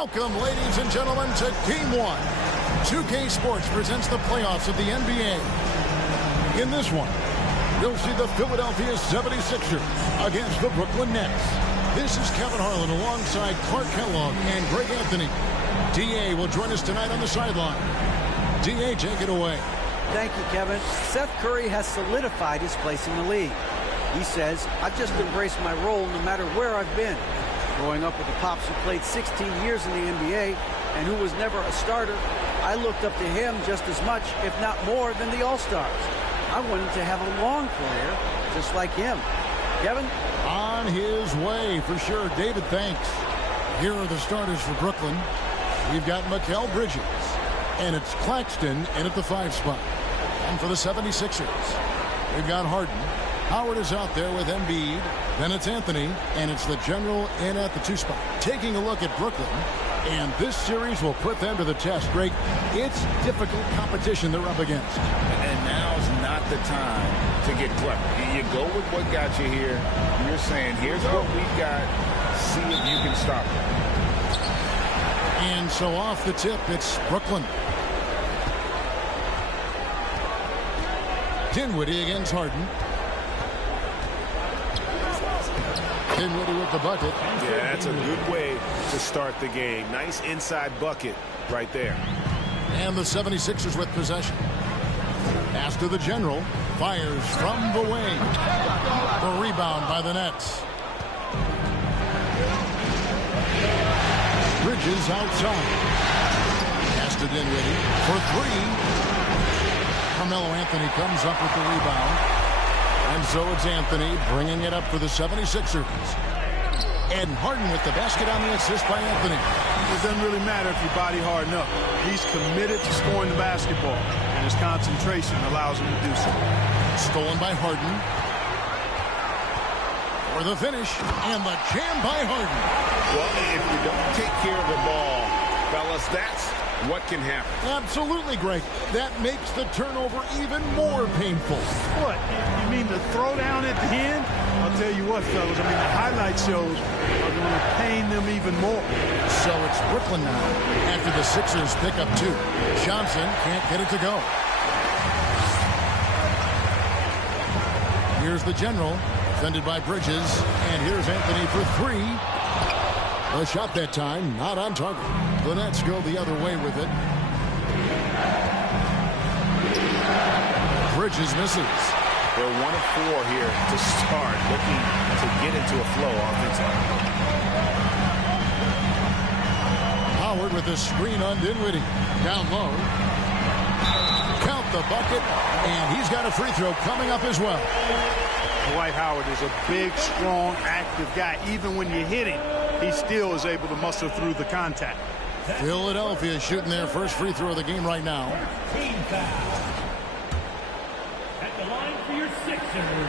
Welcome, ladies and gentlemen, to Game 1. 2K Sports presents the playoffs of the NBA. In this one, you'll see the Philadelphia 76ers against the Brooklyn Nets. This is Kevin Harlan alongside Clark Kellogg and Greg Anthony. D.A. will join us tonight on the sideline. D.A., take it away. Thank you, Kevin. Seth Curry has solidified his place in the league. He says, I've just embraced my role no matter where I've been. Growing up with a pops who played 16 years in the NBA and who was never a starter, I looked up to him just as much, if not more, than the All-Stars. I wanted to have a long career just like him. Kevin? On his way, for sure. David, thanks. Here are the starters for Brooklyn. We've got Mikal Bridges, and it's Claxton in at the 5 spot. And for the 76ers, we've got Harden. Howard is out there with Embiid. Then it's Anthony, and it's the general in at the 2 spot. Taking a look at Brooklyn, and this series will put them to the test. Greg, it's difficult competition they're up against. And now's not the time to get clever. You go with what got you here. You're saying, here's what we've got. See if you can stop it. And so off the tip, it's Brooklyn. Dinwiddie against Harden. Dinwiddie with the bucket. Yeah, that's a good way to start the game. Nice inside bucket right there. And the 76ers with possession. Pass to the general. Fires from the wing. The rebound by the Nets. Bridges outside. Pass to Dinwiddie for 3. Carmelo Anthony comes up with the rebound. And so it's Anthony bringing it up for the 76ers. And Harden with the basket on the assist by Anthony. It doesn't really matter if you body hard enough. He's committed to scoring the basketball, and his concentration allows him to do so. Stolen by Harden. For the finish, and the jam by Harden. Well, if you don't take care of the ball, fellas, that's what can happen. Absolutely, Greg. That makes the turnover even more painful. What? You mean the throwdown at the end? I'll tell you what, fellas. I mean, the highlight shows are going to pain them even more. So it's Brooklyn now after the Sixers pick up 2. Johnson can't get it to go. Here's the general, defended by Bridges. And here's Anthony for 3. A shot that time, not on target. The Nets go the other way with it. Bridges misses. They're 1 of 4 here to start, looking to get into a flow offensively. Howard with a screen on Dinwiddie. Down low. Count the bucket, and he's got a free throw coming up as well. Dwight Howard is a big, strong, active guy. Even when you hit him, he still is able to muscle through the contact. Philadelphia shooting their first free throw of the game right now. Team foul. At the line for your Sixers.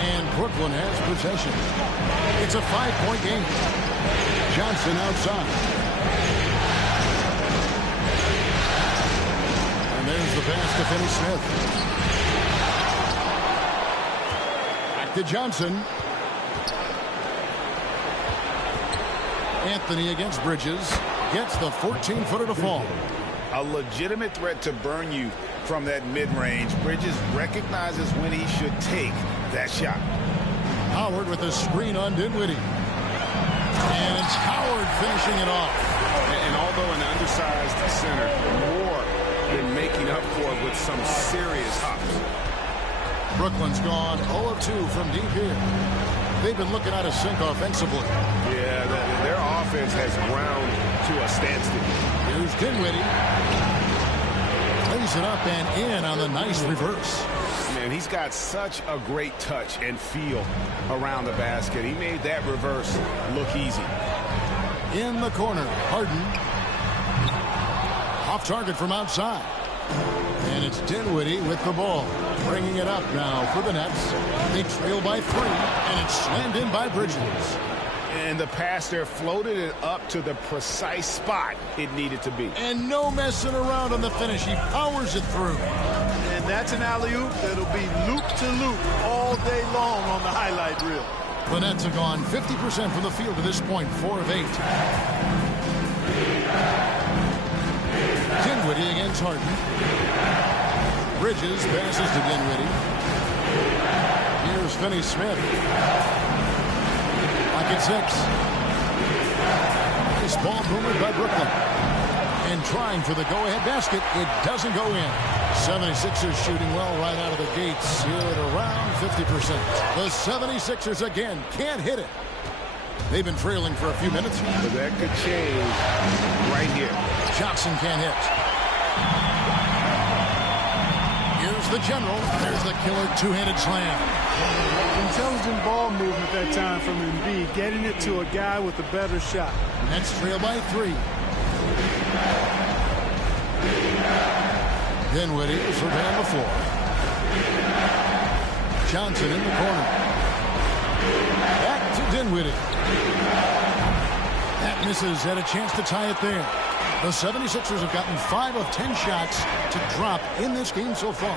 And Brooklyn has possession. It's a 5-point game. Johnson outside. And there's the pass to Finney Smith. To Johnson. Anthony against Bridges. Gets the 14-footer to fall. A legitimate threat to burn you from that mid-range. Bridges recognizes when he should take that shot. Howard with a screen on Dinwiddie. And it's Howard finishing it off. And although an undersized center, more than making up for it with some serious hops. Brooklyn's gone 0 of 2 from deep here. They've been looking out of sync offensively. Yeah, their offense has ground to a standstill. Here's Dinwiddie. Lays it up and in on the nice reverse. Man, he's got such a great touch and feel around the basket. He made that reverse look easy. In the corner, Harden. Off target from outside. And it's Dinwiddie with the ball. Bringing it up now for the Nets. They trail by 3, and it's slammed in by Bridges. And the pass there floated it up to the precise spot it needed to be. And no messing around on the finish. He powers it through. And that's an alley-oop that'll be loop to loop all day long on the highlight reel. The Nets have gone 50% from the field to this point, 4 of 8. Dinwiddie against Harden. Bridges passes to Dinwiddie. Here's Finney-Smith. Pocket 6. This ball moved by Brooklyn. And trying for the go-ahead basket. It doesn't go in. 76ers shooting well right out of the gates here at around 50%. The 76ers again can't hit it. They've been trailing for a few minutes. But that could change right here. Johnson can't hit. Here's the general. There's the killer two-handed slam. Intelligent ball movement that time from Embiid, getting it to a guy with a better shot. Nets trail by 3. Dinwiddie surveying the floor. Johnson in the corner. Back to Dinwiddie. That misses. Had a chance to tie it there. The 76ers have gotten 5 of 10 shots to drop in this game so far.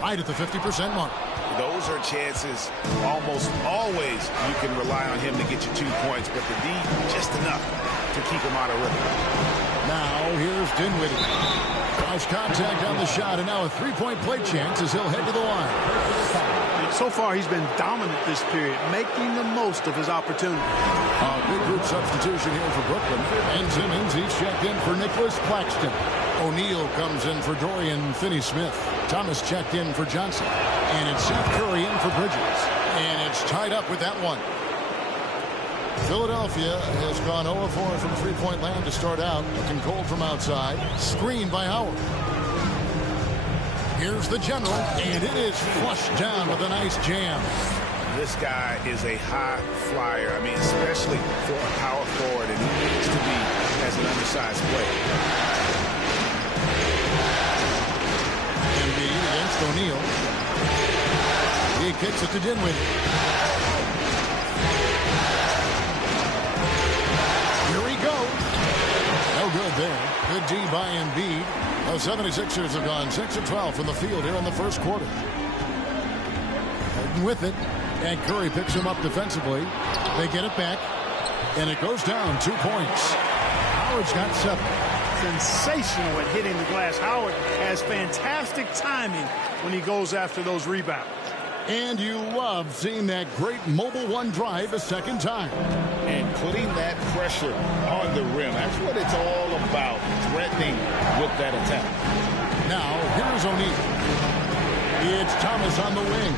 Right at the 50% mark. Those are chances almost always you can rely on him to get you 2 points, but the D just enough to keep him out of rhythm. Now here's Dinwiddie. Tries contact on the shot, and now a three-point play chance as he'll head to the line. So far, he's been dominant this period, making the most of his opportunity. A big group substitution here for Brooklyn. And Simmons, he's checked in for Nicholas Claxton. O'Neal comes in for Dorian Finney-Smith. Thomas checked in for Johnson. And it's Seth Curry in for Bridges. And it's tied up with that one. Philadelphia has gone 0-4 from three-point land to start out. Looking cold from outside. Screened by Howard. Here's the general, and it is flushed down with a nice jam. This guy is a high flyer. I mean, especially for a power forward, and he needs to be as an undersized player. Embiid against O'Neal. He kicks it to Dinwiddie. Here he goes. No good there. Good D by Embiid. The 76ers have gone 6 of 12 from the field here in the first quarter. Harden with it. And Curry picks him up defensively. They get it back. And it goes down 2 points. Howard's got 7. Sensational at hitting the glass. Howard has fantastic timing when he goes after those rebounds. And you love seeing that great mobile one drive a second time. And putting that pressure on the rim. That's what it's all about, threatening with that attack. Now, here's O'Neal. It's Thomas on the wing.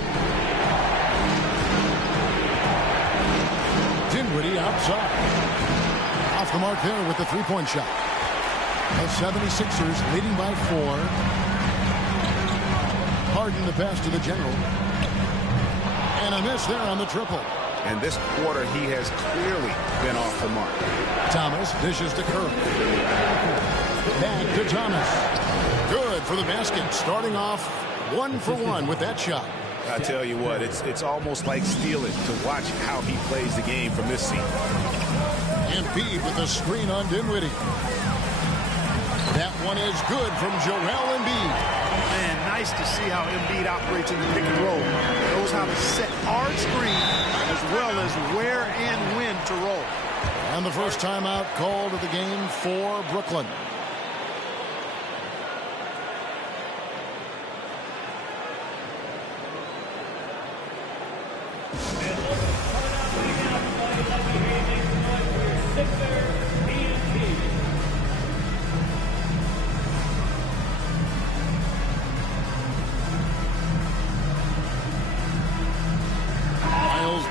Dinwiddie outside. Off the mark there with the three-point shot. The 76ers leading by 4. Harden the pass to the general. And a miss there on the triple. And this quarter, he has clearly been off the mark. Thomas dishes to Curry. Back to Thomas. Good for the basket. Starting off 1 for 1 with that shot. I tell you what, it's almost like stealing to watch how he plays the game from this seat. Embiid with the screen on Dinwiddie. That one is good from Joel Embiid. Man, nice to see how Embiid operates in the pick and roll. Knows how to set hard screen as well as where and when to roll. And the first timeout called of the game for Brooklyn.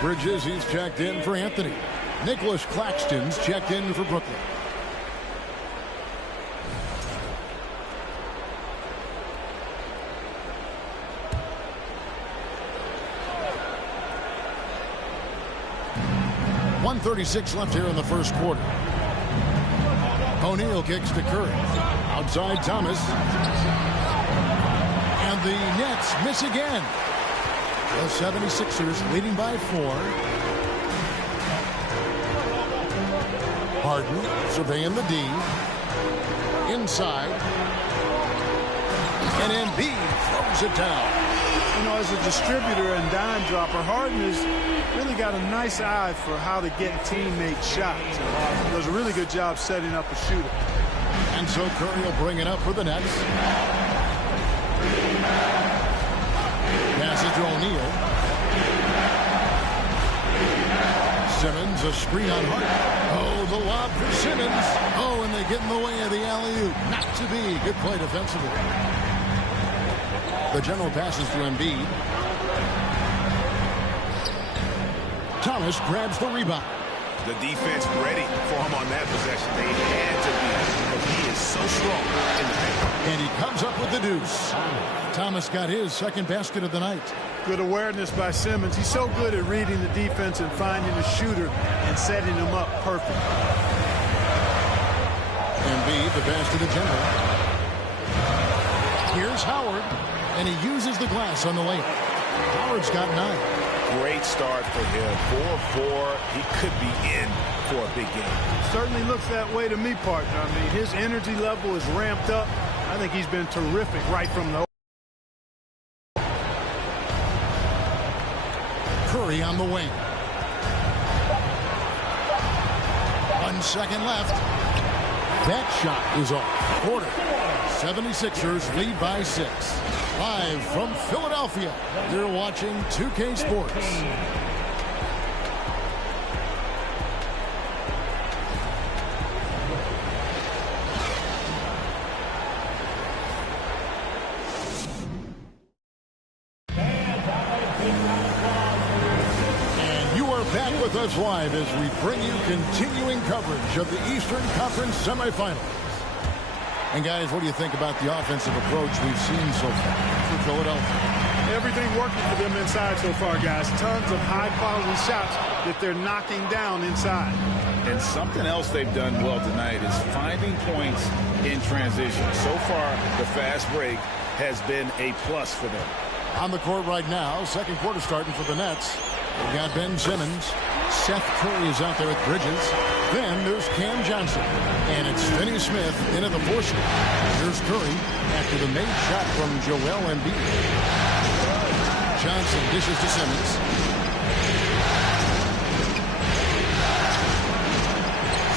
Bridges, he's checked in for Anthony. Nicholas Claxton's checked in for Brooklyn. .136 left here in the first quarter. O'Neal kicks to Curry. Outside Thomas. And the Nets miss again. The 76ers leading by 4. Harden surveying the D. Inside. And Embiid throws it down. You know, as a distributor and dime dropper, Harden has really got a nice eye for how to get teammate shots. Does a really good job setting up a shooter. And so Curry will bring it up for the Nets. Passes to O'Neal. Simmons, a screen on Harden. Oh, the lob for Simmons. Oh, and they get in the way of the alley-oop. Not to be. Good play defensively. The general passes to Embiid. Thomas grabs the rebound. The defense ready for him on that possession. They had to be, but he is so strong in the paint. And he comes up with the deuce. Thomas got his second basket of the night. Good awareness by Simmons. He's so good at reading the defense and finding a shooter and setting him up perfect. Embiid, the pass to the general. Here's Howard, and he uses the glass on the layup. Howard's got 9. Great start for him. 4-4. He could be in for a big game. Certainly looks that way to me, partner. I mean, his energy level is ramped up. I think he's been terrific right from the Curry on the wing. 1 second left. That shot is off. Quarter. 76ers lead by 6. Live from Philadelphia, you're watching 2K Sports. And you are back with us live as we bring you continuing coverage of the Eastern Conference semifinals. And guys, what do you think about the offensive approach we've seen so far for Philadelphia? Everything working for them inside so far, guys. Tons of high-quality shots that they're knocking down inside. And something else they've done well tonight is finding points in transition. So far, the fast break has been a plus for them. On the court right now, second quarter starting for the Nets. We've got Ben Simmons. Seth Curry is out there with Bridges. Then there's Cam Johnson. And it's Finney-Smith in at the 4 spot. Here's Curry after the made shot from Joel Embiid. Johnson dishes to Simmons.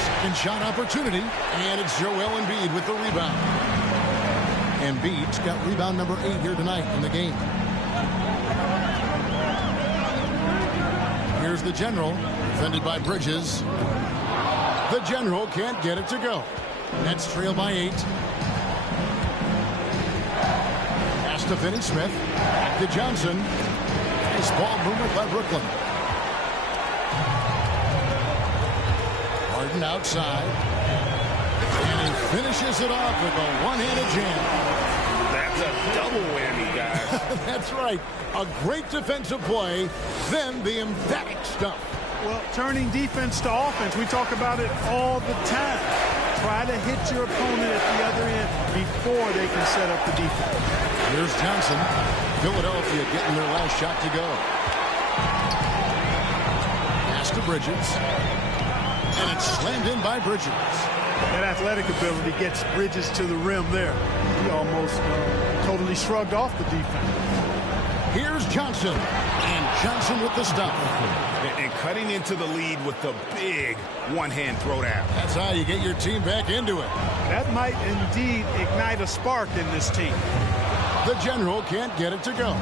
Second shot opportunity. And it's Joel Embiid with the rebound. Embiid's got rebound number 8 here tonight in the game. Here's the general, defended by Bridges. The general can't get it to go. Nets trail by 8. Pass to Finney-Smith. Back to Johnson. Nice ball movement by Brooklyn. Harden outside. And he finishes it off with a one-handed jam. That's a double whammy, guys. That's right. A great defensive play, then the emphatic stuff. Well, turning defense to offense, we talk about it all the time. Try to hit your opponent at the other end before they can set up the defense. Here's Johnson. Philadelphia getting their last shot to go. Pass to Bridges. And it's slammed in by Bridges. That athletic ability gets Bridges to the rim there. He almost totally shrugged off the defense. Here's Johnson. And Johnson with the stop. And cutting into the lead with the big one-hand throwdown. That's how you get your team back into it. That might indeed ignite a spark in this team. The general can't get it to go.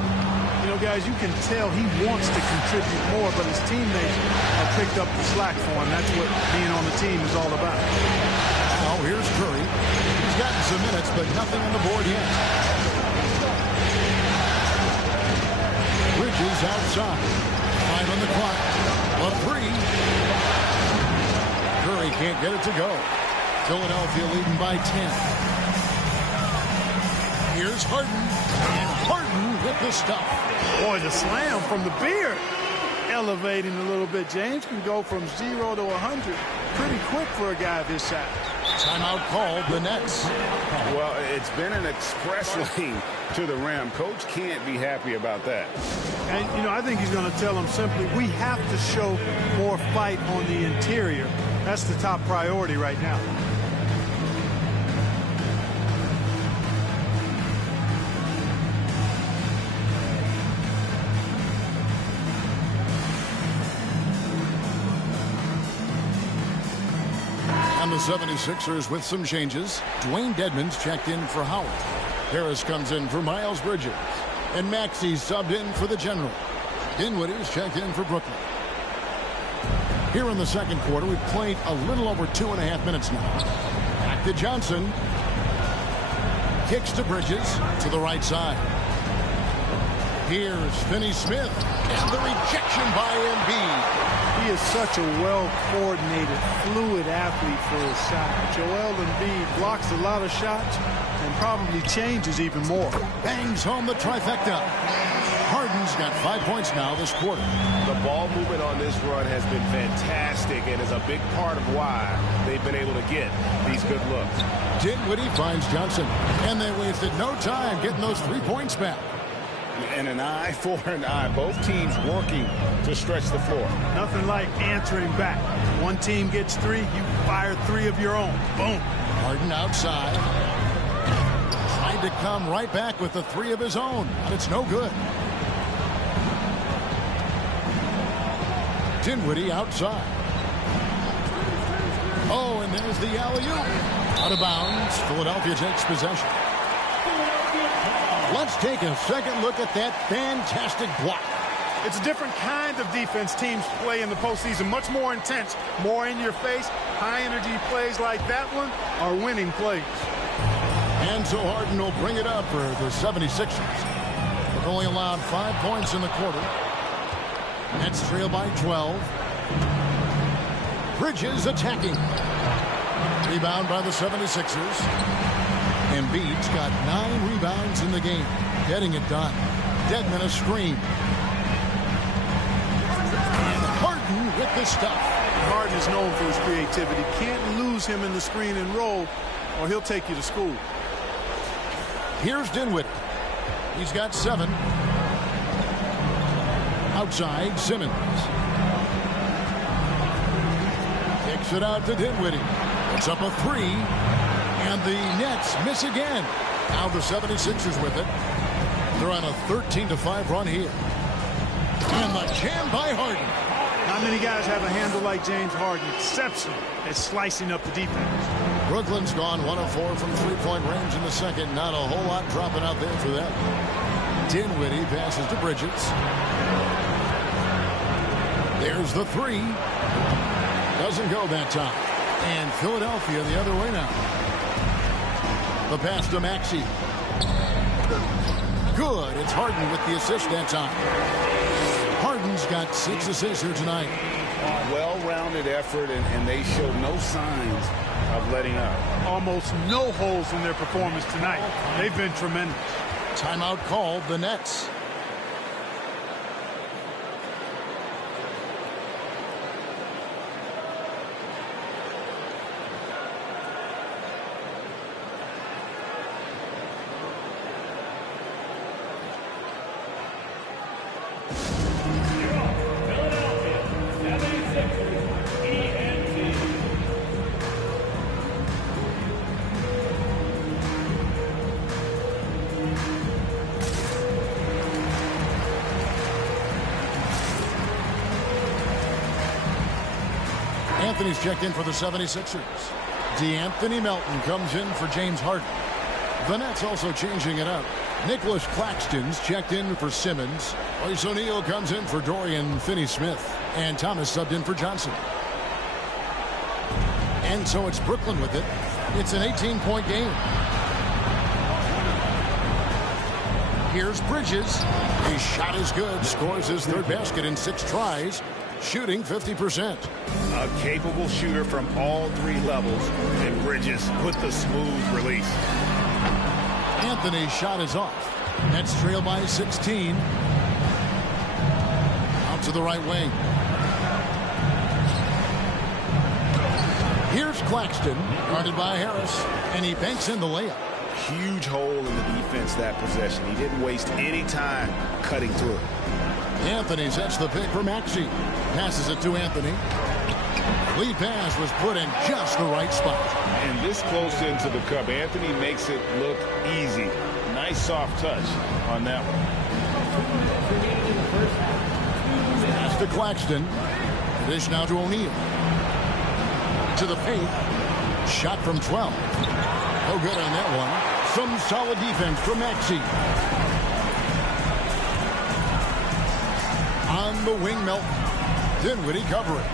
You know, guys, you can tell he wants to contribute more, but his teammates have picked up the slack for him. That's what being on the team is all about. Now here's Curry. He's gotten some minutes, but nothing on the board yet. Bridges outside. 5 on the clock. A 3. Curry can't get it to go. Philadelphia leading by 10. Here's Harden. And Harden with the stuff. Boy, the slam from the beard. Elevating a little bit. James can go from 0 to 100 pretty quick for a guy of his size. Timeout called the Nets. Well, it's been an express lane to the rim. Coach can't be happy about that. And, you know, I think he's going to tell them simply, we have to show more fight on the interior. That's the top priority right now. And the 76ers with some changes. Dwayne Dedmon's checked in for Howard. Harris comes in for Miles Bridges. And Maxey's subbed in for the General. Dinwiddie's checked in for Brooklyn. Here in the second quarter, we've played a little over 2.5 minutes now. Back to Johnson. Kicks to Bridges to the right side. Here's Finney-Smith. And the rejection by Embiid. He is such a well-coordinated, fluid athlete for his shot. Joel Embiid blocks a lot of shots and probably changes even more. Bangs home the trifecta. Harden's got 5 points now this quarter. The ball movement on this run has been fantastic and is a big part of why they've been able to get these good looks. Dinwiddie finds Johnson, and they wasted no time getting those 3 points back. And an eye for an eye. Both teams working to stretch the floor. Nothing like answering back. One team gets 3, you fire 3 of your own. Boom. Harden outside. Tried to come right back with the 3 of his own, but it's no good. Dinwiddie outside. Oh, and there's the alley-oop. Out of bounds. Philadelphia takes possession. Let's take a second look at that fantastic block. It's a different kind of defense teams play in the postseason. Much more intense, more in your face. High-energy plays like that one are winning plays. And so Harden will bring it up for the 76ers. They've only allowed 5 points in the quarter. Nets trail by 12. Bridges attacking. Rebound by the 76ers. Embiid's got 9 rebounds in the game. Getting it done. Dedmon a screen. And Harden with the stuff. Harden is known for his creativity. Can't lose him in the screen and roll, or he'll take you to school. Here's Dinwiddie. He's got 7. Outside, Simmons. Kicks it out to Dinwiddie. It's up a 3. And the Nets miss again. Now the 76ers with it. They're on a 13-5 run here. And the jam by Harden. Not many guys have a handle like James Harden. Exceptional at slicing up the defense. Brooklyn's gone 1 of 4 from 3-point range in the second. Not a whole lot dropping out there for them. Dinwiddie passes to Bridges. There's the 3. Doesn't go that time. And Philadelphia the other way now. The pass to Maxey. Good. It's Harden with the assist that time. Harden's got 6 assists here tonight. Well-rounded effort, and they show no signs of letting up. Almost no holes in their performance tonight. They've been tremendous. Timeout called, the Nets. Anthony's checked in for the 76ers. DeAnthony Melton comes in for James Harden. The Nets also changing it up. Nicholas Claxton's checked in for Simmons. Royce O'Neal comes in for Dorian Finney-Smith. And Thomas subbed in for Johnson. And so it's Brooklyn with it. It's an 18-point game. Here's Bridges. His shot is good. Scores his 3rd basket in 6 tries. Shooting 50%. A capable shooter from all 3 levels, and Bridges with the smooth release. Anthony's shot is off. Nets trail by 16. Out to the right wing. Here's Claxton, guarded by Harris, and he banks in the layup. Huge hole in the defense that possession. He didn't waste any time cutting through it. Anthony sets the pick for Maxey. Passes it to Anthony. Lead pass was put in just the right spot. And this close into the cup, Anthony makes it look easy. Nice soft touch on that one. Pass to Claxton. Dish now to O'Neal. To the paint. Shot from 12. No good on that one. Some solid defense from Maxey. On the wing, Melton. Dinwiddie covering.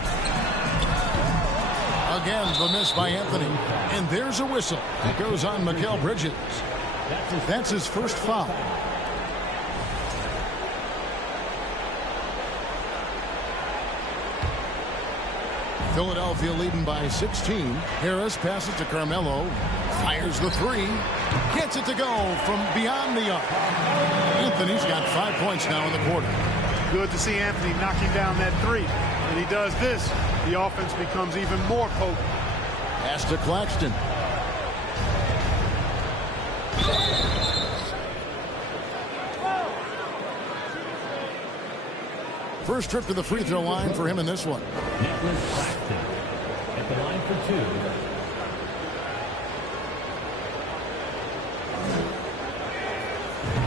Again, the miss by Anthony. And there's a whistle. It goes on Mikal Bridges. That's his first foul. Philadelphia leading by 16. Harris passes to Carmelo. Fires the three. Gets it to go from beyond the arc. Anthony's got 5 points now in the quarter. Good to see Anthony knocking down that three. When he does this, the offense becomes even more potent. Pass to Claxton. First trip to the free throw line for him in this one. Nicholas Claxton at the line for 2.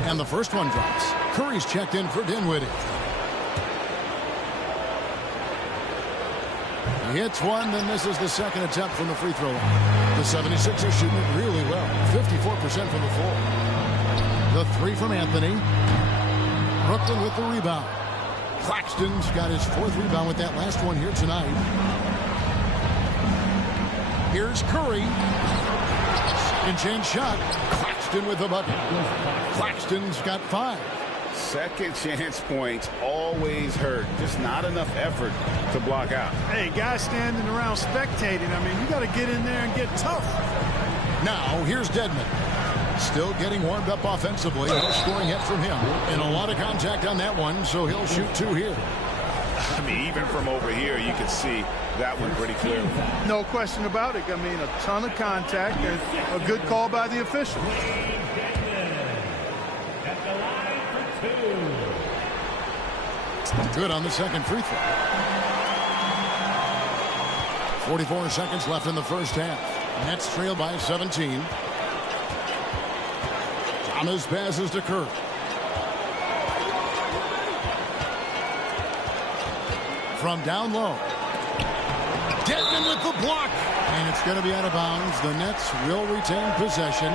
And the first one drops. Curry's checked in for Dinwiddie. He hits one, then this is the second attempt from the free throw line. The 76ers shooting it really well. 54% from the floor. The three from Anthony. Brooklyn with the rebound. Claxton's got his 4th rebound with that last one here tonight. Here's Curry. Second chance shot. Claxton with the bucket. Claxton's got 5. Second chance points always hurt. Just not enough effort to block out. Hey, guys standing around spectating. I mean, you got to get in there and get tough. Now, here's Dedmon. Still getting warmed up offensively. No scoring hit from him. And a lot of contact on that one, so he'll shoot 2 here. I mean, even from over here, you can see that one pretty clearly. No question about it. I mean, a ton of contact and a good call by the official. At the line for 2. Good on the second free throw. 44 seconds left in the first half. Nets trail by 17. Thomas passes to Kerr. From down low. Dedmon with the block. And it's going to be out of bounds. The Nets will retain possession.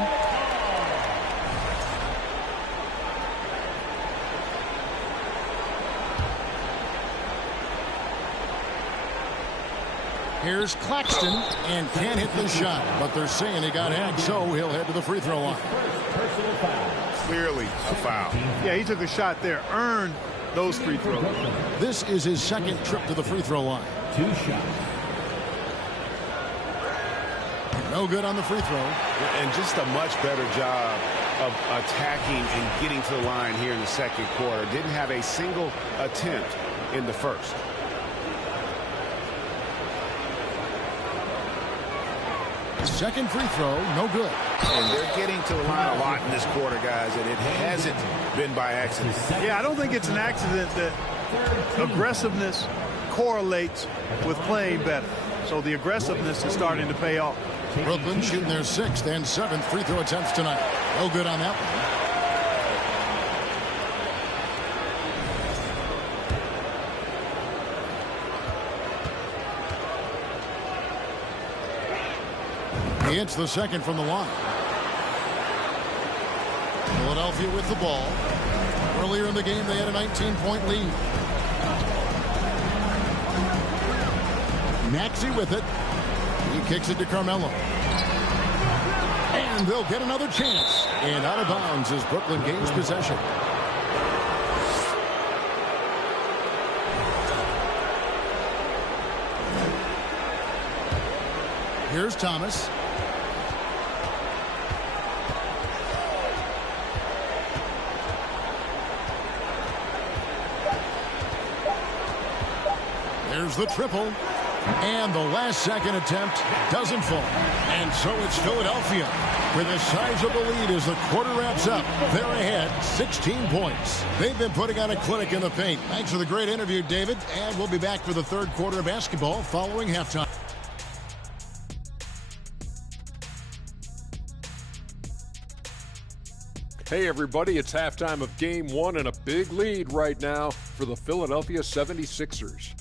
Here's Claxton, and can't hit the shot, but they're saying he got hacked, so he'll head to the free throw line. Personal foul. Clearly a foul. Yeah, he took a shot there, earned those free throws. This is his second trip to the free throw line. 2 shots. No good on the free throw. And just a much better job of attacking and getting to the line here in the second quarter. Didn't have a single attempt in the first. Second free throw, no good. And they're getting to the line a lot in this quarter, guys, and it hasn't been by accident. Yeah, I don't think it's an accident that aggressiveness correlates with playing better. So the aggressiveness is starting to pay off. Brooklyn shooting their 6th and 7th free throw attempts tonight. No good on that one. He hits the second from the line. Philadelphia with the ball. Earlier in the game, they had a 19-point lead. Maxey with it. He kicks it to Carmelo. And they'll get another chance. And out of bounds as Brooklyn gains possession. Here's Thomas. There's the triple. And the last second attempt doesn't fall. And so it's Philadelphia with a sizable lead as the quarter wraps up. They're ahead 16 points. They've been putting on a clinic in the paint. Thanks for the great interview, David. And we'll be back for the third quarter of basketball following halftime. Hey everybody, it's halftime of game 1 and a big lead right now for the Philadelphia 76ers.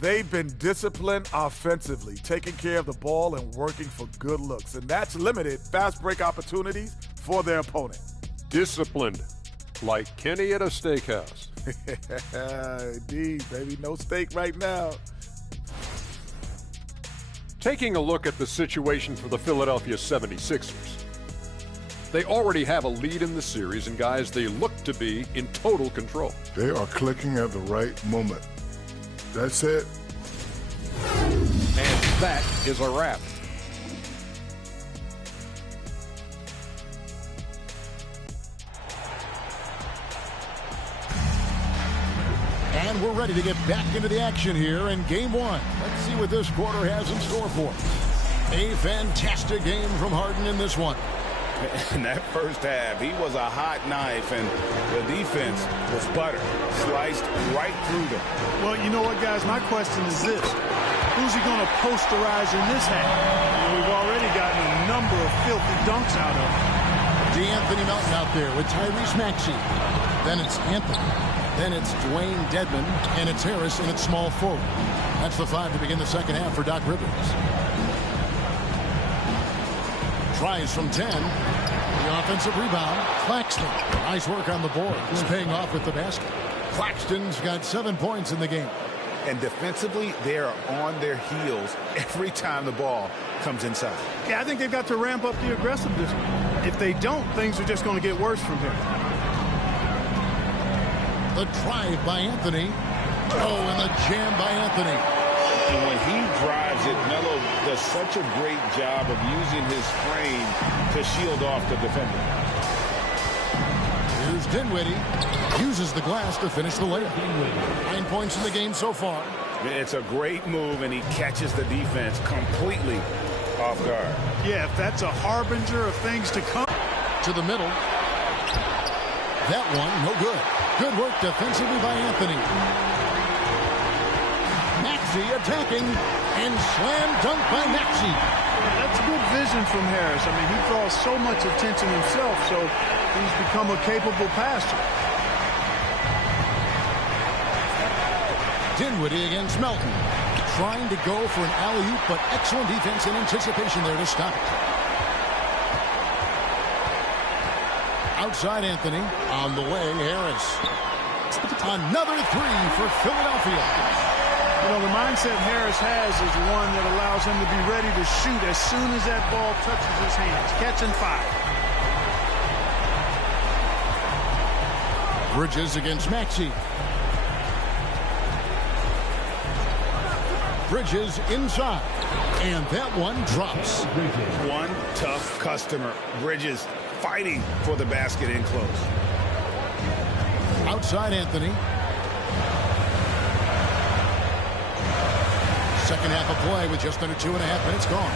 They've been disciplined offensively, taking care of the ball and working for good looks, and that's limited fast break opportunities for their opponent. Disciplined, like Kenny at a steakhouse. Indeed, baby. No steak right now. Taking a look at the situation for the Philadelphia 76ers. They already have a lead in the series, and guys, they look to be in total control. They are clicking at the right moment. That's it. And that is a wrap. And we're ready to get back into the action here in game one. Let's see what this quarter has in store for us. A fantastic game from Harden in this one. In that first half, he was a hot knife, and the defense was butter, sliced right through them. Well, you know what, guys? My question is this. Who's he going to posterize in this half? We've already gotten a number of filthy dunks out of him. D'Anthony Melton out there with Tyrese Maxey. Then it's Anthony. Then it's Dwayne Dedmon, and it's Harris, and it's small forward. That's the five to begin the second half for Doc Rivers. Tries from 10. The offensive rebound. Claxton. Nice work on the board. He's paying off with the basket. Claxton's got 7 points in the game. And defensively, they are on their heels every time the ball comes inside. Yeah, I think they've got to ramp up the aggressiveness. If they don't, things are just going to get worse from here. The drive by Anthony. Oh, and the jam by Anthony. And when he drives it, Melo does such a great job of using his frame to shield off the defender. Here's Dinwiddie. Uses the glass to finish the layup. 9 points in the game so far. It's a great move, and he catches the defense completely off guard. Yeah, if that's a harbinger of things to come. To the middle. That one, no good. Good work defensively by Anthony. Maxey attacking, and slam dunk by Maxey. Yeah, that's good vision from Harris. I mean, he draws so much attention himself, so he's become a capable passer. Dinwiddie against Melton. Trying to go for an alley-oop, but excellent defense and anticipation there to stop it. Outside Anthony. On the way, Harris. Another three for Philadelphia. You know, the mindset Harris has is one that allows him to be ready to shoot as soon as that ball touches his hands. Catch and fire. Bridges against Maxey. Bridges inside. And that one drops. One tough customer. Bridges fighting for the basket in close. Outside Anthony. Second half of play with just under 2.5 minutes gone.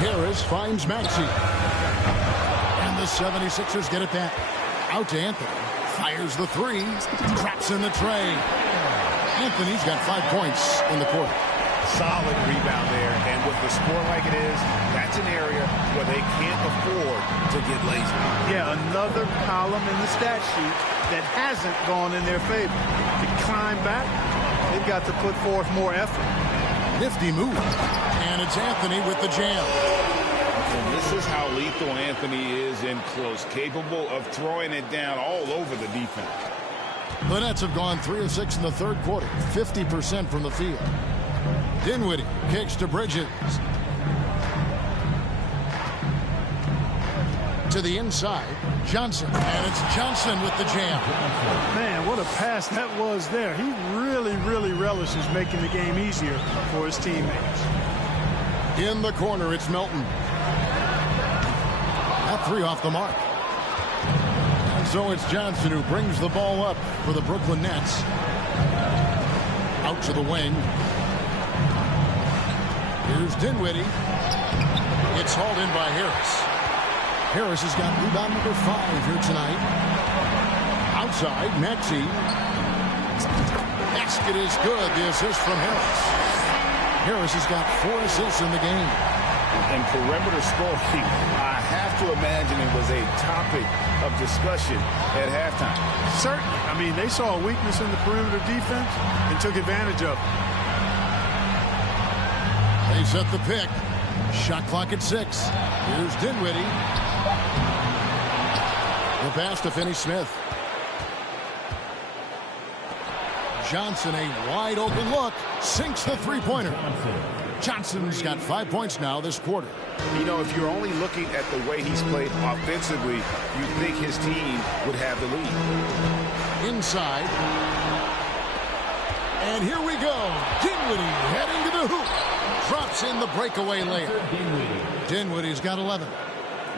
Harris finds Maxey. And the 76ers get it back. Out to Anthony. Fires the three. Traps in the tray. Anthony's got 5 points in the quarter. Solid rebound there. And with the score like it is, that's an area where they can't afford to get lazy. Yeah, another column in the stat sheet that hasn't gone in their favor. To climb back, they've got to put forth more effort. Nifty move. And it's Anthony with the jam. And this is how lethal Anthony is in close, capable of throwing it down all over the defense. The Nets have gone 3 of 6 in the third quarter, 50% from the field. Dinwiddie kicks to Bridges. To the inside, Johnson. And it's Johnson with the jam. Man, what a pass that was there. He really relishes making the game easier for his teammates. In the corner, it's Melton. That three off the mark. And so it's Johnson who brings the ball up for the Brooklyn Nets. Out to the wing. Here's Dinwiddie. It's hauled in by Harris. Harris has got rebound number 5 here tonight. Outside, Maxey. Basket is good. The assist from Harris. Harris has got 4 assists in the game. And perimeter scoring, I have to imagine it was a topic of discussion at halftime. Certainly. I mean, they saw a weakness in the perimeter defense and took advantage of it. They set the pick. Shot clock at 6. Here's Dinwiddie. The pass to Finney-Smith. Johnson, a wide open look, sinks the three-pointer. Johnson's got 5 points now this quarter. You know, if you're only looking at the way he's played offensively, you'd think his team would have the lead. Inside. And here we go. Dinwiddie heading to the hoop. Drops in the breakaway layup. Dinwiddie's got 11.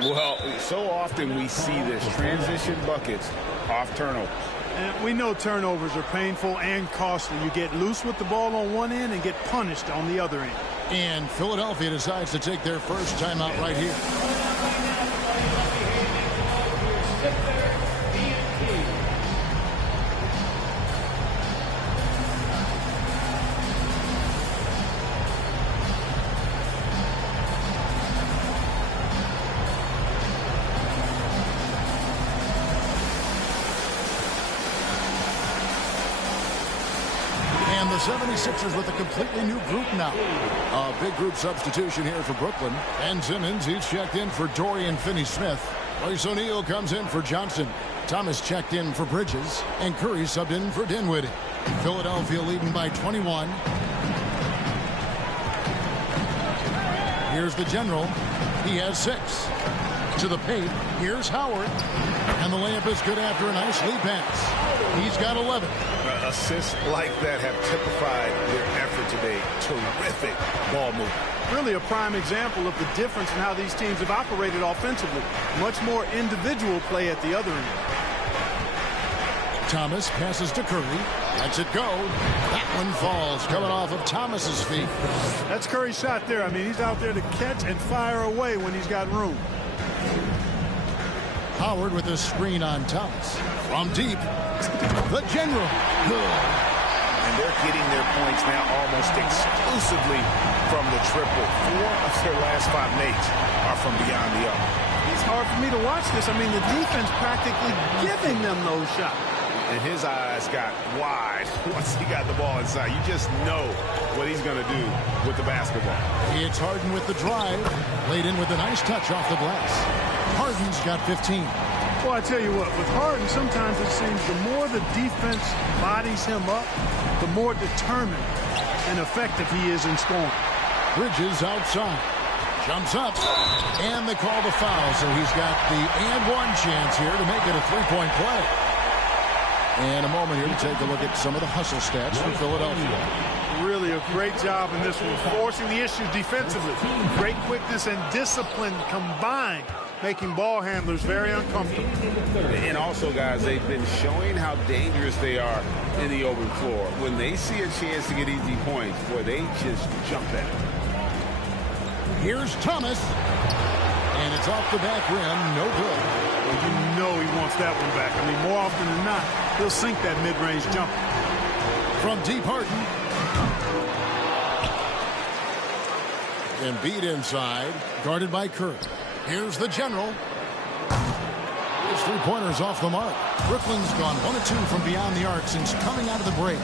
Well, so often we see this transition buckets off turnovers. And we know turnovers are painful and costly. You get loose with the ball on one end and get punished on the other end. And Philadelphia decides to take their first timeout right here. The 76ers with a completely new group now. A big group substitution here for Brooklyn. Ben Simmons, he's checked in for Dorian Finney-Smith. Royce O'Neal comes in for Johnson. Thomas checked in for Bridges. And Curry subbed in for Dinwiddie. Philadelphia leading by 21. Here's the general. He has 6. To the paint. Here's Howard. And the layup is good after a nice lead pass. He's got 11. Assists like that have typified their effort today. Terrific ball movement. Really a prime example of the difference in how these teams have operated offensively. Much more individual play at the other end. Thomas passes to Curry. Lets it go. That one falls, coming off of Thomas's feet. That's Curry's shot there. I mean, he's out there to catch and fire away when he's got room. Howard with a screen on Thomas. From deep, the general. Good. And they're getting their points now almost exclusively from the triple. 4 of their last 5 makes are from beyond the arc. It's hard for me to watch this. I mean, the defense practically giving them those shots. And his eyes got wide once he got the ball inside. You just know what he's going to do with the basketball. It's Harden with the drive. Laid in with a nice touch off the glass. Harden's got 15. Well, I tell you what, with Harden, sometimes it seems the more the defense bodies him up, the more determined and effective he is in scoring. Bridges outside. Jumps up. And they call the foul, so he's got the and one chance here to make it a three-point play. And a moment here to take a look at some of the hustle stats for Philadelphia. Really a great job in this one, forcing the issues defensively. Great quickness and discipline combined, making ball handlers very uncomfortable. And also, guys, they've been showing how dangerous they are in the open floor. When they see a chance to get easy points, boy, they just jump at it. Here's Thomas. And it's off the back rim, no good. Well, you know he wants that one back. I mean, more often than not, he'll sink that mid-range jumper. From deep, Harden. Embiid inside, guarded by Curry. Here's the general. His three-pointer's off the mark. Brooklyn's gone 1 of 2 from beyond the arc since coming out of the break.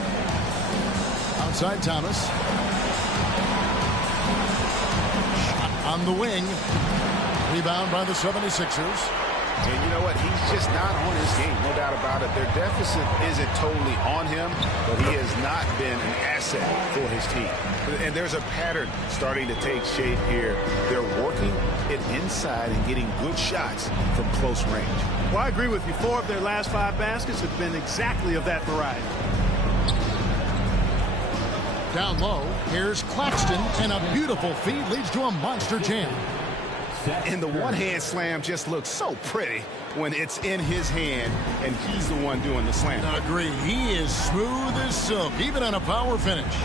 Outside Thomas. Shot on the wing. Rebound by the 76ers. And you know what? He's just not on his game, no doubt about it. Their deficit isn't totally on him, but he has not been an asset for his team. And there's a pattern starting to take shape here. They're working it inside and getting good shots from close range. Well, I agree with you. 4 of their last 5 baskets have been exactly of that variety. Down low, here's Claxton, and a beautiful feed leads to a monster jam. And the one-hand slam just looks so pretty when it's in his hand and he's the one doing the slam. Agree. He is smooth as silk, even on a power finish.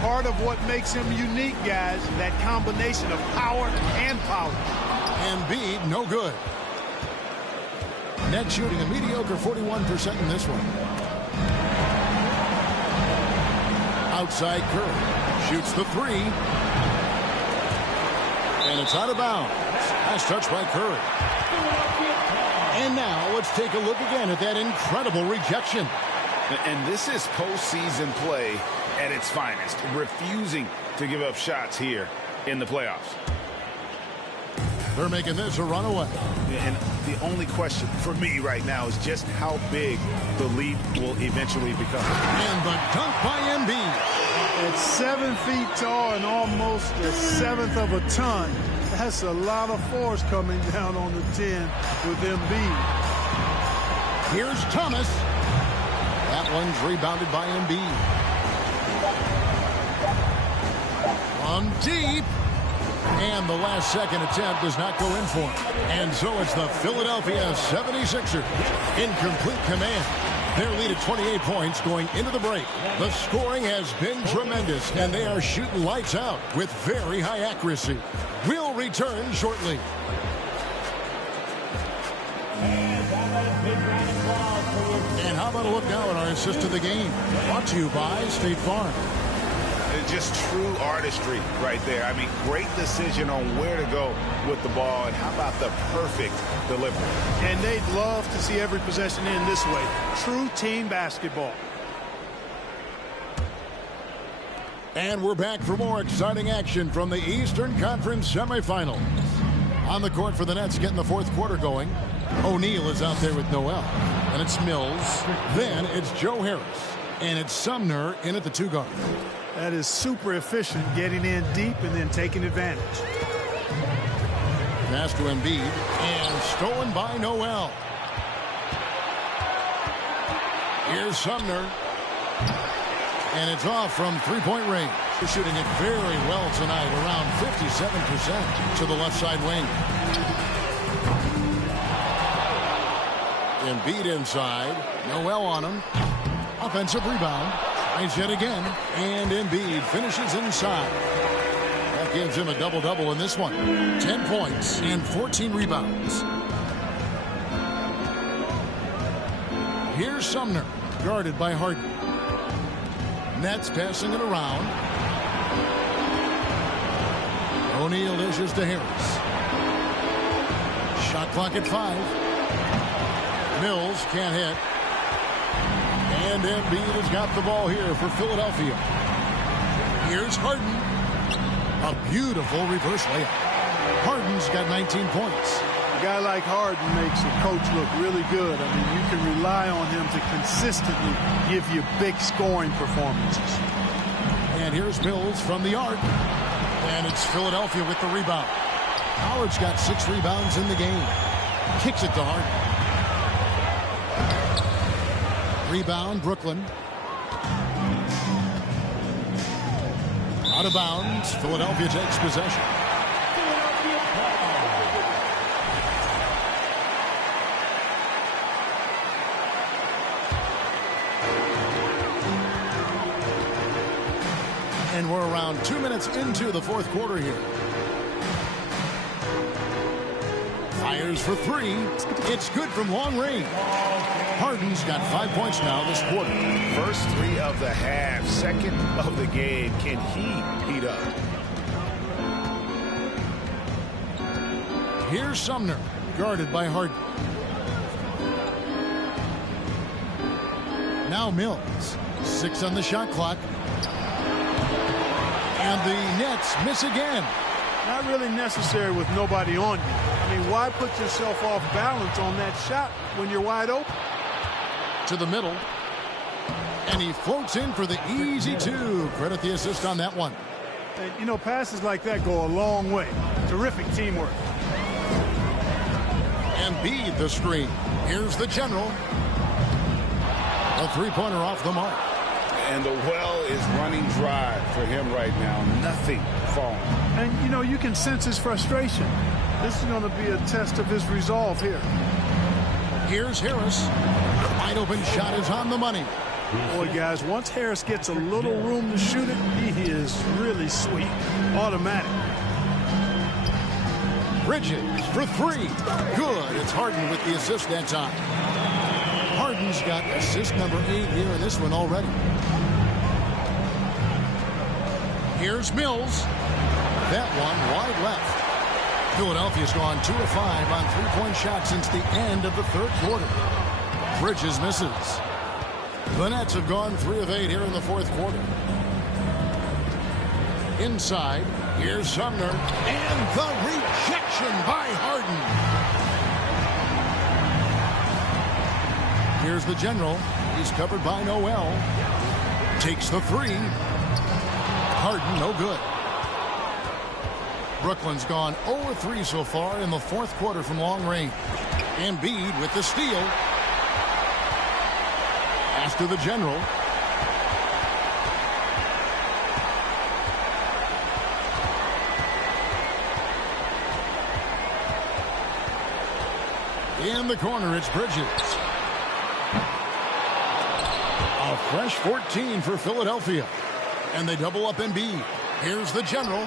Part of what makes him unique, guys, that combination of power and power. Embiid, no good. Net shooting a mediocre 41% in this one. Outside Curry. Shoots the 3. And it's out of bounds. Nice touch by Curry. And now let's take a look again at that incredible rejection. And this is postseason play at its finest. Refusing to give up shots here. in the playoffs. They're making this a runaway. And the only question for me right now is just how big the lead will eventually become. And the dunk by Embiid. At 7 feet tall and almost a seventh of a ton, that's a lot of force coming down on the 10 with Embiid. Here's Thomas. That one's rebounded by Embiid. From deep. And the last second attempt does not go in for him. And so it's the Philadelphia 76ers in complete command. Their lead at 28 points going into the break. The scoring has been tremendous, and they are shooting lights out with very high accuracy. We'll return shortly. And how about a look now at our assist to the game? Brought to you by State Farm. It's just true artistry right there. I mean, great decision on where to go with the ball, and how about the perfect delivery? And they'd love to see every possession end this way. True team basketball. And we're back for more exciting action from the Eastern Conference semifinals. On the court for the Nets, getting the fourth quarter going. O'Neal is out there with Noel. And it's Mills. Then it's Joe Harris. And it's Sumner in at the 2 guard. That is super efficient, getting in deep and then taking advantage. Pass to Embiid, and stolen by Noel. Here's Sumner. And it's off from three-point range. They're shooting it very well tonight, around 57% to the left side wing. Embiid inside. Noel on him. Offensive rebound. Tries yet again. And Embiid finishes inside. That gives him a double-double in this one. 10 points and 14 rebounds. Here's Sumner, guarded by Harden. Nets passing it around. O'Neal dishes to Harris. Shot clock at 5. Mills can't hit. And Embiid has got the ball here for Philadelphia. Here's Harden. A beautiful reverse layup. Harden's got 19 points. A guy like Harden makes a coach look really good. I mean, you can rely on him to consistently give you big scoring performances. And here's Mills from the arc. And it's Philadelphia with the rebound. Howard's got 6 rebounds in the game. Kicks it to Harden. Rebound, Brooklyn. Out of bounds. Philadelphia takes possession. And we're around 2 minutes into the fourth quarter here. Fires for 3. It's good from long range. Harden's got 5 points now this quarter. First 3 of the half, second of the game. Can he heat up? Here's Sumner, guarded by Harden. Now Mills. 6 on the shot clock. And the Nets miss again. Not really necessary with nobody on you. I mean, why put yourself off balance on that shot when you're wide open? To the middle. And he floats in for the easy 2. Credit the assist on that one. And, you know, passes like that go a long way. Terrific teamwork. Embiid the screen. Here's the general. A 3-pointer off the mark. And the well is running dry for him right now. Nothing falling. And, you know, you can sense his frustration. This is going to be a test of his resolve here. Here's Harris. The wide open shot is on the money. Boy, guys, once Harris gets a little room to shoot it, he is really sweet. Automatic. Bridges for 3. Good. It's Harden with the assist that time. Harden's got assist number 8 here in this one already. Here's Mills. That one wide left. Philadelphia's gone 2 of 5 on 3-point shots since the end of the third quarter. Bridges misses. The Nets have gone 3 of 8 here in the fourth quarter. Inside, Here's Sumner, and the rejection by Harden. Here's the general. He's covered by Noel. Takes the three. Harden, no good. Brooklyn's gone 0-3 so far in the fourth quarter from long range. Embiid with the steal. Pass to the general. In the corner, it's Bridges. A fresh 14 for Philadelphia. And they double up Embiid. Here's the general.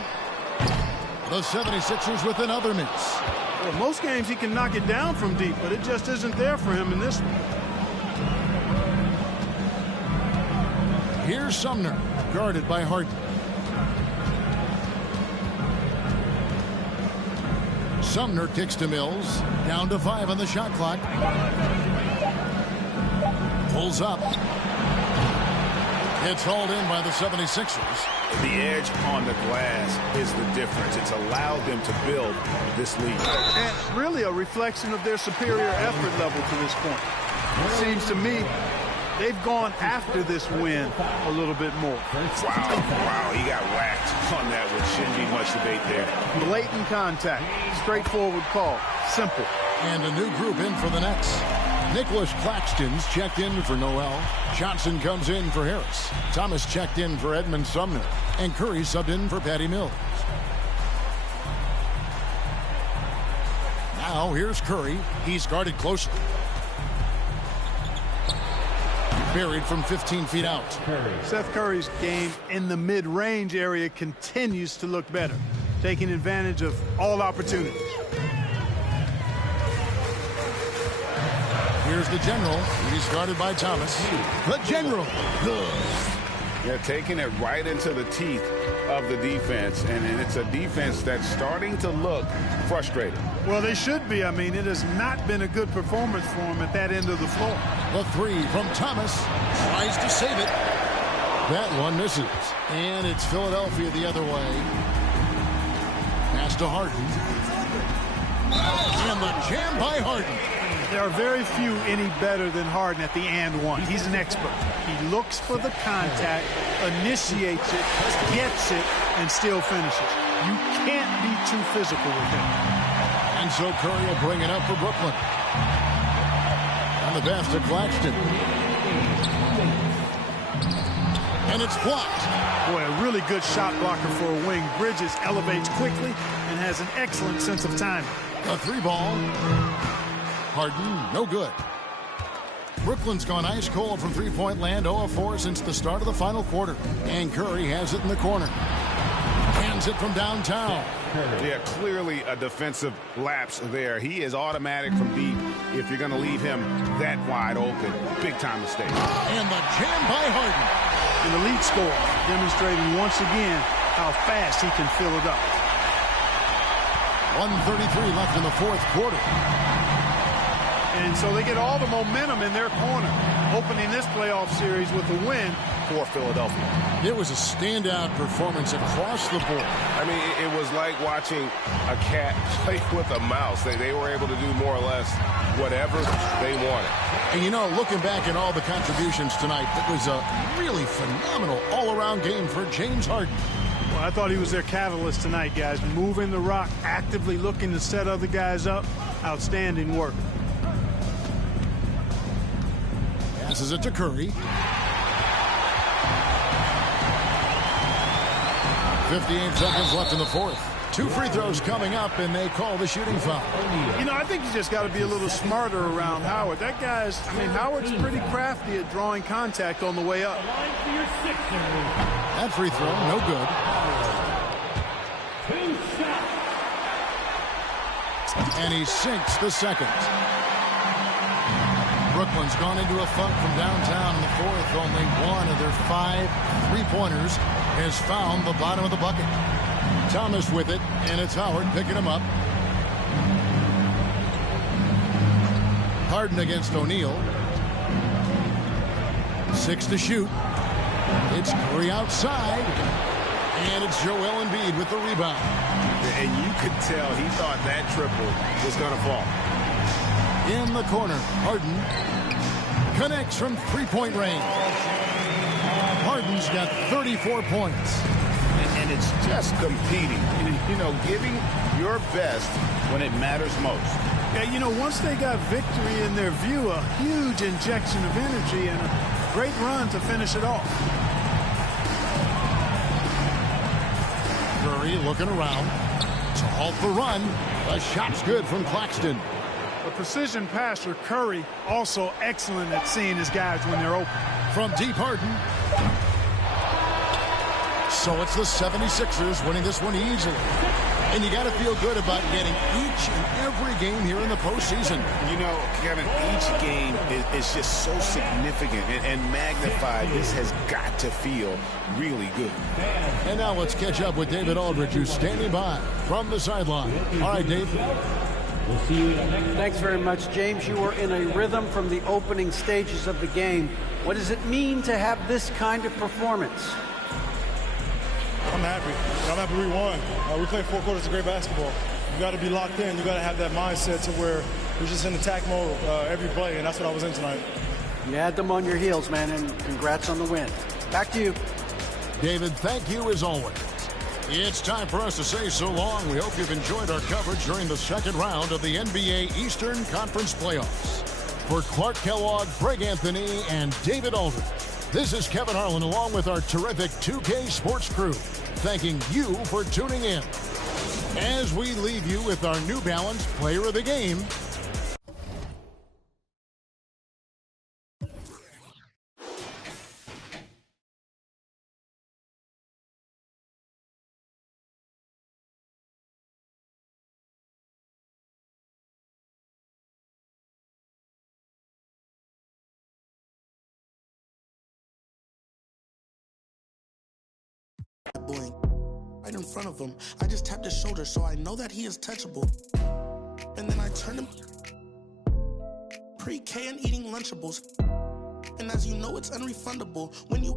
The 76ers with another miss. Well, most games he can knock it down from deep, but it just isn't there for him in this one. Here's Sumner, guarded by Harden. Sumner kicks to Mills. Down to 5 on the shot clock. Pulls up. It's hauled in by the 76ers. The edge on the glass is the difference. It's allowed them to build this lead. And really a reflection of their superior effort level to this point. It seems to me they've gone after this win a little bit more. Wow, he got whacked on that, which shouldn't be much debate there. Blatant contact, straightforward call, simple. And a new group in for the Nets. Nicholas Claxton's checked in for Noel. Johnson comes in for Harris. Thomas checked in for Edmund Sumner. And Curry subbed in for Patty Mills. Now here's Curry. He's guarded closely. Buried from 15 feet out. Seth Curry's game in the mid-range area continues to look better, taking advantage of all opportunities. Here's the general. He's guarded by Thomas. The general. Good. They're taking it right into the teeth of the defense, and it's a defense that's starting to look frustrated. Well, they should be. I mean, it has not been a good performance for them at that end of the floor. The three from Thomas. Tries to save it. That one misses. And it's Philadelphia the other way. Pass to Harden. And the jam by Harden. There are very few any better than Harden at the and one. He's an expert. He looks for the contact, initiates it, gets it, and still finishes. You can't be too physical with him. And so Curry will bring it up for Brooklyn. And the pass to Claxton. And it's blocked. Boy, a really good shot blocker for a wing. Bridges elevates quickly and has an excellent sense of timing. A three ball. Harden, no good. Brooklyn's gone ice cold from three-point land, 0-4 since the start of the final quarter. And Curry has it in the corner. Hands it from downtown. Yeah, clearly a defensive lapse there. He is automatic from deep if you're going to leave him that wide open. Big-time mistake. And the jam by Harden. An elite scorer, demonstrating once again how fast he can fill it up. 1:33 left in the fourth quarter. And so they get all the momentum in their corner, opening this playoff series with a win for Philadelphia. It was a standout performance across the board. I mean, it was like watching a cat play with a mouse. They were able to do more or less whatever they wanted. And, you know, looking back at all the contributions tonight, it was a really phenomenal all-around game for James Harden. Well, I thought he was their catalyst tonight, guys. Moving the rock, actively looking to set other guys up. Outstanding work. Passes it to Curry. 58 seconds left in the fourth. Two free throws coming up, and they call the shooting foul. You know, I think you just got to be a little smarter around Howard. That guy's, I mean, Howard's pretty crafty at drawing contact on the way up. That free throw, no good. And he sinks the second. Brooklyn's gone into a funk from downtown in the fourth. Only one of their 5 3-pointers has found the bottom of the bucket. Thomas with it, and it's Howard picking him up. Harden against O'Neal. 6 to shoot. It's Curry outside. And it's Joel Embiid with the rebound. And you could tell he thought that triple was going to fall. In the corner, Harden connects from three-point range. Harden's got 34 points. And it's just competing, giving your best when it matters most. Yeah, once they got victory in their view, a huge injection of energy and a great run to finish it off. Curry looking around to halt the run. The shot's good from Claxton. A precision passer, Curry, also excellent at seeing his guys when they're open. From deep, Harden. So it's the 76ers winning this one easily. And you got to feel good about getting each and every game here in the postseason. Kevin, each game is just so significant and magnified. This has got to feel really good. And now let's catch up with David Aldridge, who's standing by from the sideline. All right, Dave. We'll see you next. Thanks very much, James. You were in a rhythm from the opening stages of the game. What does it mean to have this kind of performance? I'm happy. I'm happy we won. We played 4 quarters of great basketball. You got to be locked in. You got to have that mindset to where you're just in attack mode every play, and that's what I was in tonight. You had them on your heels, man, and congrats on the win. Back to you. David, thank you as always. It's time for us to say so long. We hope you've enjoyed our coverage during the second round of the NBA Eastern Conference Playoffs. For Clark Kellogg, Greg Anthony, and David Aldridge, this is Kevin Harlan along with our terrific 2K Sports crew, thanking you for tuning in. As we leave you with our New Balance Player of the Game, right in front of him. I just tapped his shoulder so I know that he is touchable. And then I turned him pre-K and eating Lunchables. And as you know, it's unrefundable. When you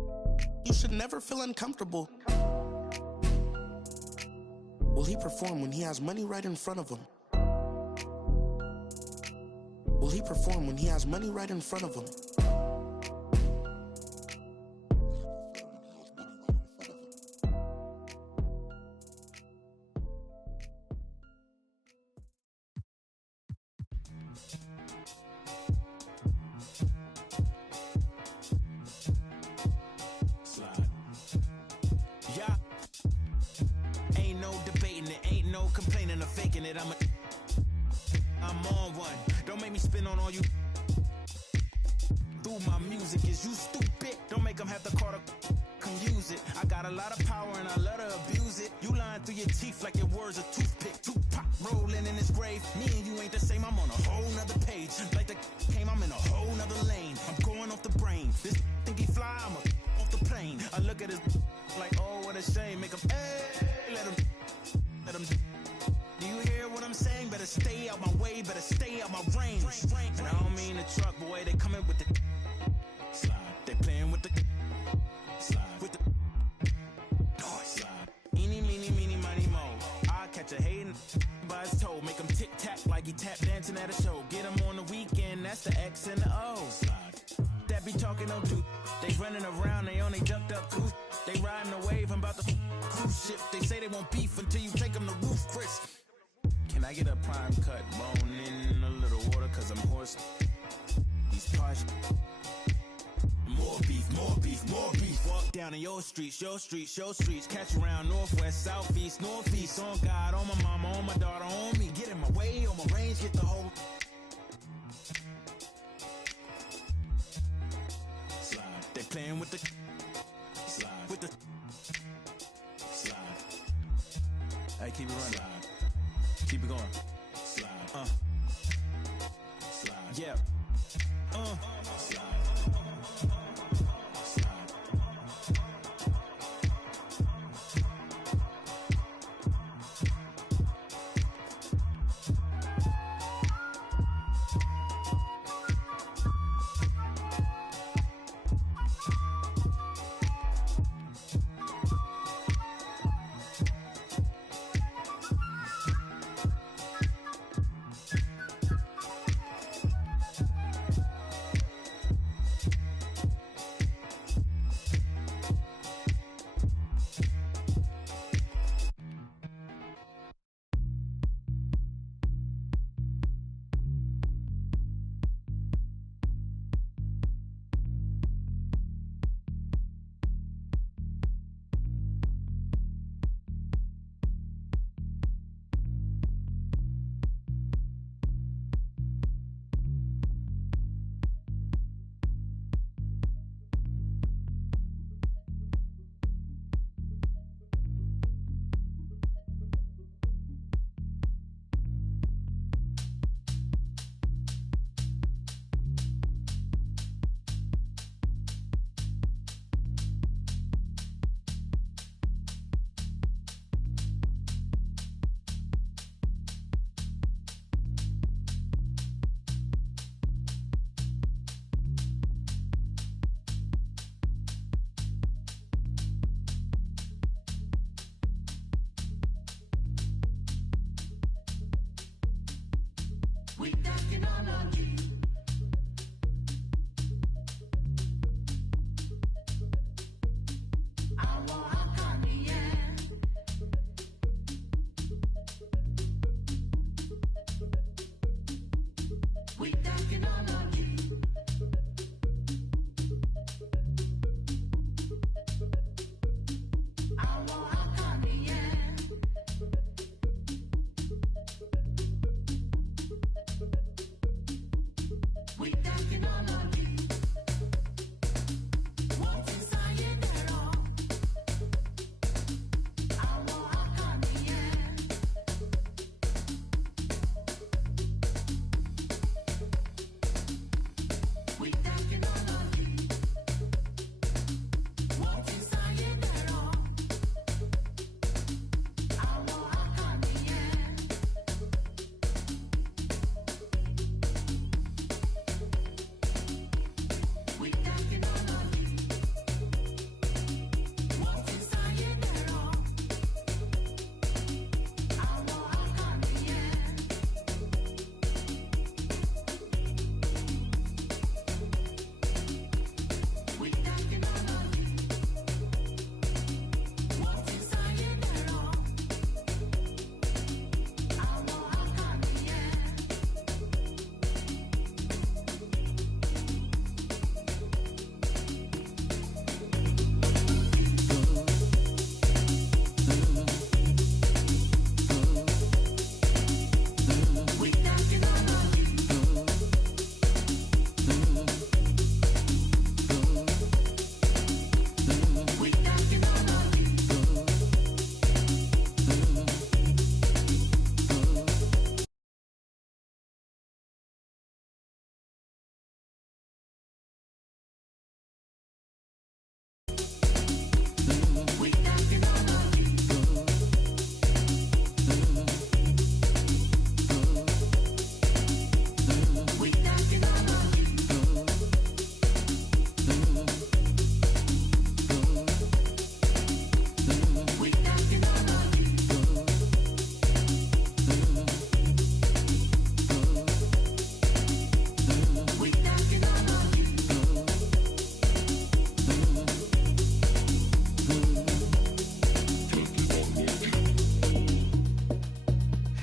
should never feel uncomfortable. Will he perform when he has money right in front of him? Will he perform when he has money right in front of him? I'm on one. Don't make me spin on all you. Through my music, is you stupid? Don't make them have the car to come use it. I got a lot of power and I love to abuse it. You lying through your teeth like your words a toothpick. Tupac rolling in his grave. Me and you ain't the same. I'm on a whole nother page. Like the came, I'm in a whole nother lane. I'm going off the brain. This think he fly, I'm off the plane. I look at his like, oh, what a shame. Make him, let him. Do you hear what I'm saying? Better stay out my way, better stay out my range. And I don't mean the truck, boy, they coming with the slide. They playing with the slide. With the noise. Eeny, meeny, meeny, miny, mo. I catch a hating by his toe. Make him tic-tac like he tap dancing at a show. Get him on the weekend, that's the X and the O. That be talking no do. They running around, they only ducked up goose. They riding the wave, I'm about to cruise ship. They say they won't beef until you take them to Roof Chris. Can I get a prime cut bone in a little water? Cause I'm hoarse. These posh. More beef, more beef, more beef. Walk down in your streets, your streets, your streets. Catch around northwest, southeast, northeast. On God, on my mama, on my daughter, on me. Get in my way, on my range, get the whole. Slide. They playing with the slide. With the slide. Hey, keep it running. Slide. Keep it going. Slide. Slide. Yeah. Slide.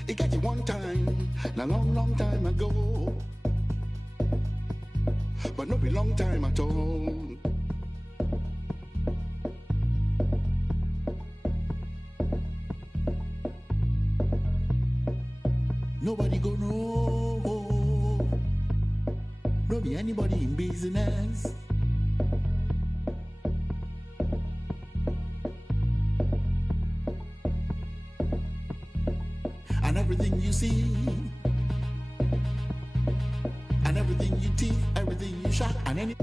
It get you one time, a long, long time ago. But no be long time at all. Nobody go know. No be anybody in business. And everything you see, and everything you teeth, everything you shot, and any.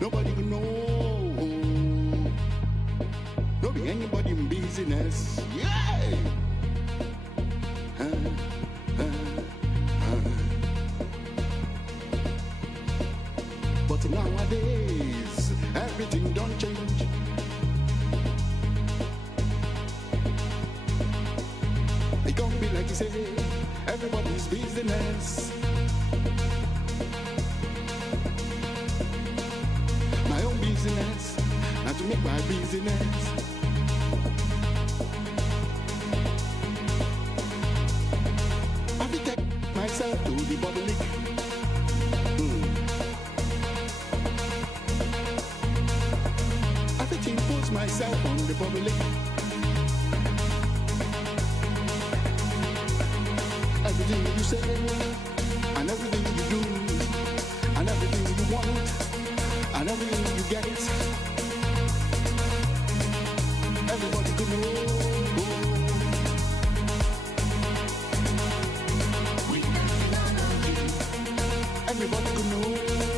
Nobody will know. No be anybody in business. Yeah. But nowadays, everything don't change. It can't be like you say, everybody's business. My own business, not to make my business. I will take myself to the public. I will impose myself on the public. Everything you say, and everything you do, and everything you want, and everything you get, everybody could know. Everybody could know.